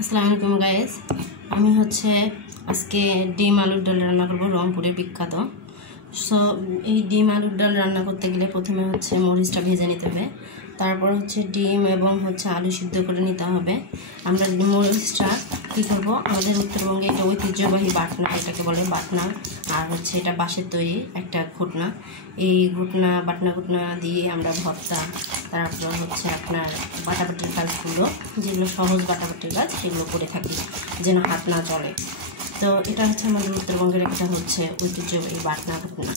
আসসালামু আলাইকুম গাইস, আমি হচ্ছে আজকে ডিম আলুর ডাল রান্না করব, রংপুরের বিখ্যাত। সো এই ডিম আলুর ডাল রান্না করতে গেলে প্রথমে হচ্ছে মরিচটা ভেজে নিতে হবে, তারপর হচ্ছে ডিম এবং হচ্ছে আলু সিদ্ধ করে নিতে হবে। আমরা মরিচটা কী করবো, আমাদের উত্তরবঙ্গে এটা ঐতিহ্যবাহী বাটনা, এটাকে বলে বাটনা, আর হচ্ছে এটা বাঁশের তৈরি একটা ঘটনা। এই বাটনা দিয়ে আমরা ভর্তা, তারপর হচ্ছে আপনার বাটাবাটির কাজগুলো, যেগুলো সহজ বাটাবাটির কাজ সেগুলো করে থাকি যেন হাত না চলে। তো এটা হচ্ছে আমাদের উত্তরবঙ্গের একটা হচ্ছে ঐতিহ্যবাহী বাটনা ঘটনা,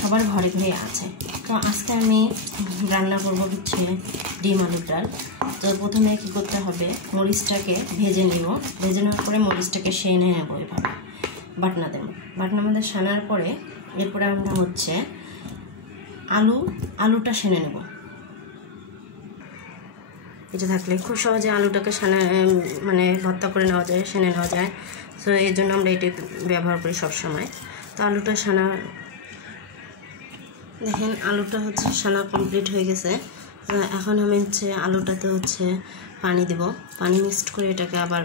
সবার ঘরে ঘরে আছে। তো আজকে আমি রান্না করব হচ্ছে ডিম আলুর ডাল। তো প্রথমে কী করতে হবে, মরিচটাকে ভেজে নিব, ভেজে নেওয়ার পরে মরিচটাকে সেনে নেবো এভাবে বাটনার মধ্যে সানার পরে এরপরে আমরা হচ্ছে আলুটা সেনে নেব। এটা থাকলে খুব সহজে আলুটাকে মানে ভর্তা করে নেওয়া যায়, সেনে নেওয়া যায়। তো এর জন্য আমরা এটি ব্যবহার করি সবসময়। তো আলুটা দেখেন আলুটা হচ্ছে সানা কমপ্লিট হয়ে গেছে। এখন আমি হচ্ছে আলুটাতে হচ্ছে পানি দেব, পানি মিক্সড করে এটাকে আবার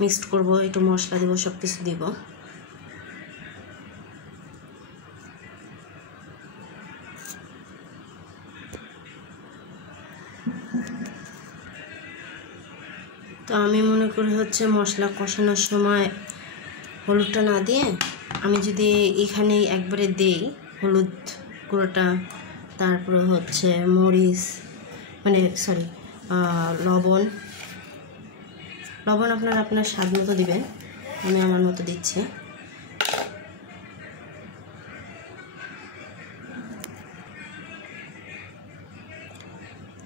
মিক্সড করব, একটু মশলা দেবো, সব কিছু দিব। তো আমি মনে করি হচ্ছে মশলা কষানোর সময় হলুদটা না দিয়ে আমি যদি এখানে একবারে দিই হলুদ গুঁড়োটা, তারপরে হচ্ছে মরিচ লবণ আপনার স্বাদ মতো দিবেন, আমি আমার মতো দিচ্ছি।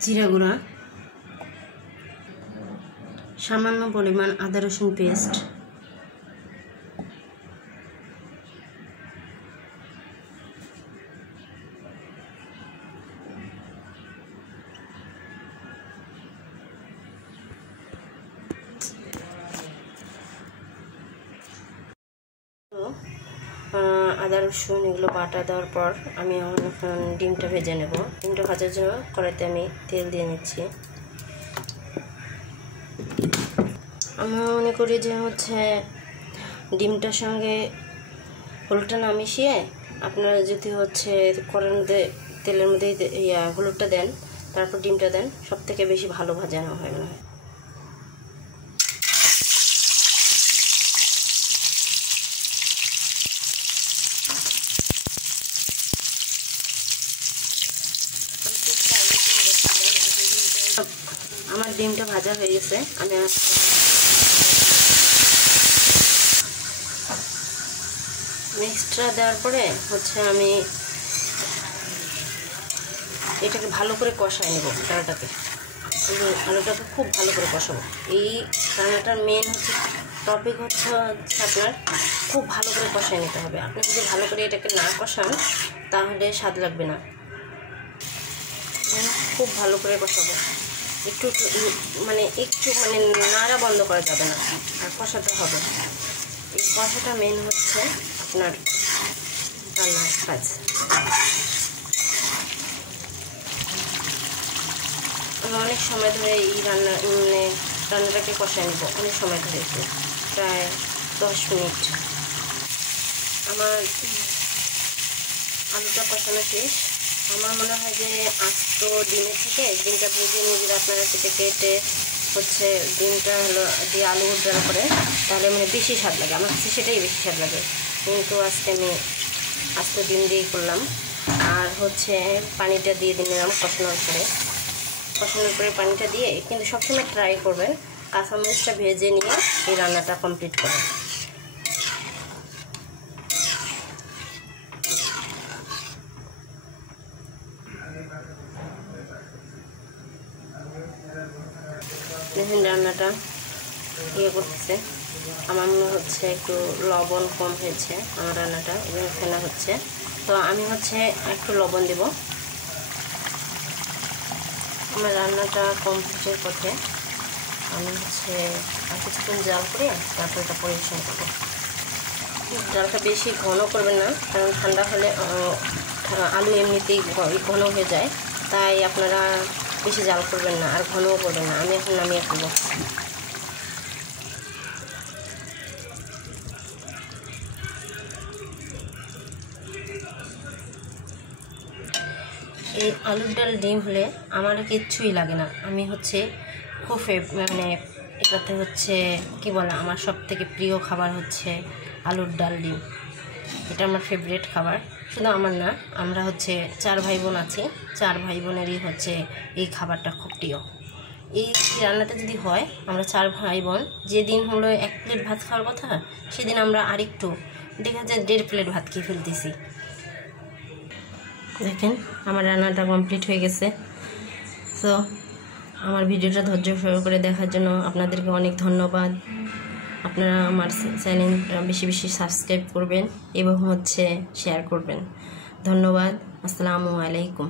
জিরা গুঁড়া, সামান্য পরিমাণ আদা রসুন পেস্ট, আদা রসুন এগুলো বাটা দেওয়ার পর আমি এখন ডিমটা ভেজে নেব। ডিমটা ভাজার জন্য কড়াইতে আমি তেল দিয়ে নিচ্ছি। আমি মনে করি যে হচ্ছে ডিমটার সঙ্গে হলুদটা না মিশিয়ে আপনারা যদি হচ্ছে কড়াইয়ের মধ্যে তেলের মধ্যে হলুদটা দেন, তারপর ডিমটা দেন, সব থেকে বেশি ভালো ভাজানো হয় মনে হয়। আমার ডিমটা ভাজা হয়ে গেছে, আমি মিক্সটা দেওয়ার পরে হচ্ছে আমি এটাকে ভালো করে কষায় নেব। আলুটাকে খুব ভালো করে কষাবো। এই রান্নাটার মেন হচ্ছে টপিক হচ্ছে আপনার খুব ভালো করে কষায় নিতে হবে। আপনি যদি ভালো করে এটাকে না কষান তাহলে স্বাদ লাগবে না। খুব ভালো করে কষাবো, একটু নাড়া বন্ধ করা যাবে না, আর কষাতে হবে। এই কষাটা মেন হচ্ছে আপনার রান্নার কাজ। আমি অনেক সময় ধরে এই রান্নাটাকে কষায় নেব, অনেক সময় ধরে, প্রায় 10 মিনিট। আমার আলুটা কষানো শেষ। আমার মনে হয় যে আস্ত ডিমের থেকে ডিমটা ভেজে নিয়ে যদি আপনারা কেটে হচ্ছে ডিমটা হলো দিয়ে আলু ডাল করে, তাহলে মানে বেশি স্বাদ লাগে, আমার কাছে সেটাই বেশি স্বাদ লাগে। কিন্তু আজকে আমি আস্ত ডিম দিয়েই করলাম। আর হচ্ছে পানিটা দিয়ে দিলাম কষানোর পরে পানিটা দিয়ে, কিন্তু সবসময় ট্রাই করবেন কাঁচামরিচটা ভেজে নিয়ে এই রান্নাটা কমপ্লিট করেন। দেখুন রান্নাটা করতেছে, আমার মনে হচ্ছে একটু লবণ কম হয়েছে আমার রান্নাটা, এবং ফেনা হচ্ছে, তো আমি হচ্ছে একটু লবণ দেব। আমার রান্নাটা কমপ্লিটের পথে, আমি হচ্ছে আর কিছুক্ষণ জাল করে তারপর এটা পরিবেশন করবো। জালটা বেশি ঘন করবেন না, কারণ ঠান্ডা হলে আলু এমনিতেই ঘন হয়ে যায়, তাই আপনারা বেশি জাল করবেন না আর ঘনও করবেন না। আমি এখন নামিয়ে ফেলবো। এই আলুর ডাল ডিম হলে আমার কিচ্ছুই লাগে না, আমি হচ্ছে খুব মানে এটাতে হচ্ছে কি বলে, আমার সবথেকে প্রিয় খাবার হচ্ছে আলুর ডাল ডিম। এটা আমার ফেভারিট খাবার, শুধু আমার না, আমরা হচ্ছে 4 ভাই বোন আছি, 4 ভাই বোনেরই হচ্ছে এই খাবারটা খুব প্রিয়। এই রান্নাটা যদি হয়, আমরা 4 ভাই বোন যেদিন হলো 1 প্লেট ভাত খাওয়ার কথা, সেদিন আমরা আরেকটু দেখা যায় 1.5 প্লেট ভাত খেয়ে ফেলতেছি। দেখেন আমার রান্নাটা কমপ্লিট হয়ে গেছে। সো আমার ভিডিওটা ধৈর্য সহকারে দেখার জন্য আপনাদেরকে অনেক ধন্যবাদ। আপনারা আমার চ্যানেলটা বেশি বেশি সাবস্ক্রাইব করবেন এবং হচ্ছে শেয়ার করবেন। ধন্যবাদ। আসসালামু আলাইকুম।